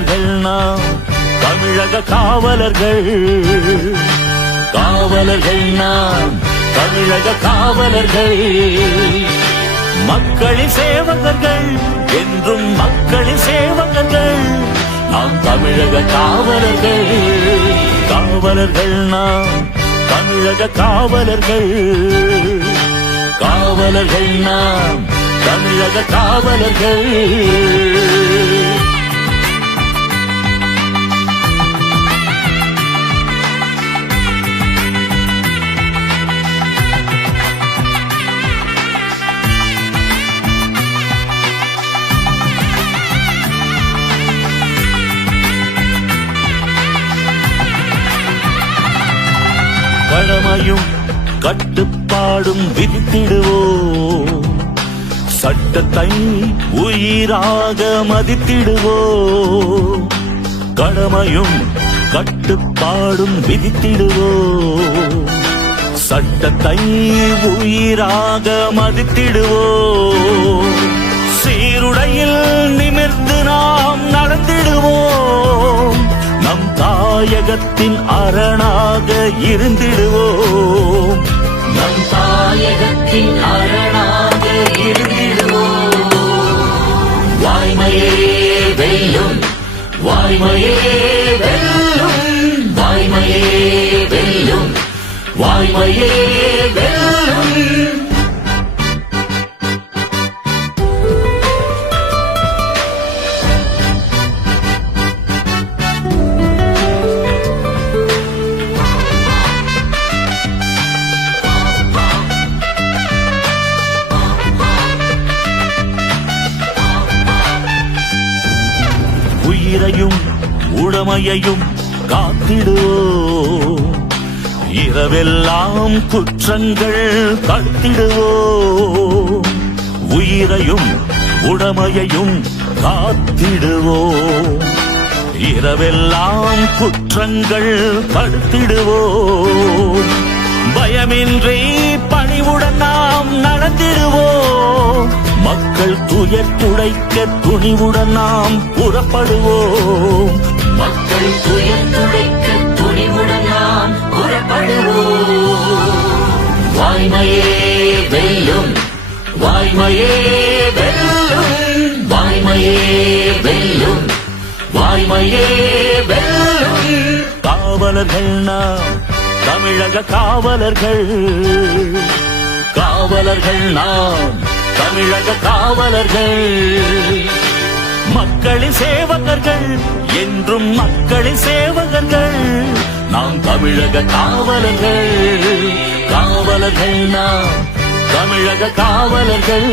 காவலர்கள் நாம் தமிழக காவலர்கள். காவலர்கள் நாம் தமிழக காவலர்கள். மக்களின் சேவகர்கள் என்றும் மக்களின் சேவகர்கள். நாம் தமிழக காவலர்கள். காவலர்கள் நாம் தமிழக காவலர்கள். காவலர்கள் நாம் தமிழக காவலர்கள். கடமையும் கட்டுப்பாடும் விதித்திடுவோம் சட்டத்தை உயிராக மதித்திடுவோம் கடமையும் கட்டுப்பாடும் விதித்திடுவோம் சட்டத்தை உயிராக மதித்திடுவோம் சீருடையில் நிமிர்ந்து நாம் நடந்திடுவோம் நம் தாயகத்தின் அரணா இருந்திடுவோம். நம் தாயகத்தின் அரணாக இருந்திடுவோம். வாய்மையே வெல்லும் வாய்மையே வெல்லும் வாய்மையே வெல்லும் வாய்மையே வெல்லும். உயிரையும் உடமையையும் காத்திடுவோ? இரவெல்லாம் குற்றங்கள் தடுத்திடுவோ உயிரையும் உடமையையும் காத்திடுவோ? இரவெல்லாம் குற்றங்கள் தடுத்திடுவோ பயமின்றி பணிவுடன் நாம் நடந்து மக்கள் துயர் துடைக்க துணிவுடன் நாம் புறப்படுவோம். மக்கள் துயர் துடைக்க துணிவுடன் நாம் புறப்படுவோம். வாய்மையே வெல்லும் வாய்மையே வெல்லும் வாய்மையே வெல்லும் வாய்மையே வெல்லும். காவலர்கள் நாம் தமிழக காவலர்கள். காவலர்கள் நாம் தமிழக காவலர்கள் மக்களின் சேவகர்கள் என்றும் மக்களின் சேவகர்கள். நாம் தமிழக காவலர்கள் காவலர்கள் நாம் தமிழக காவலர்கள்.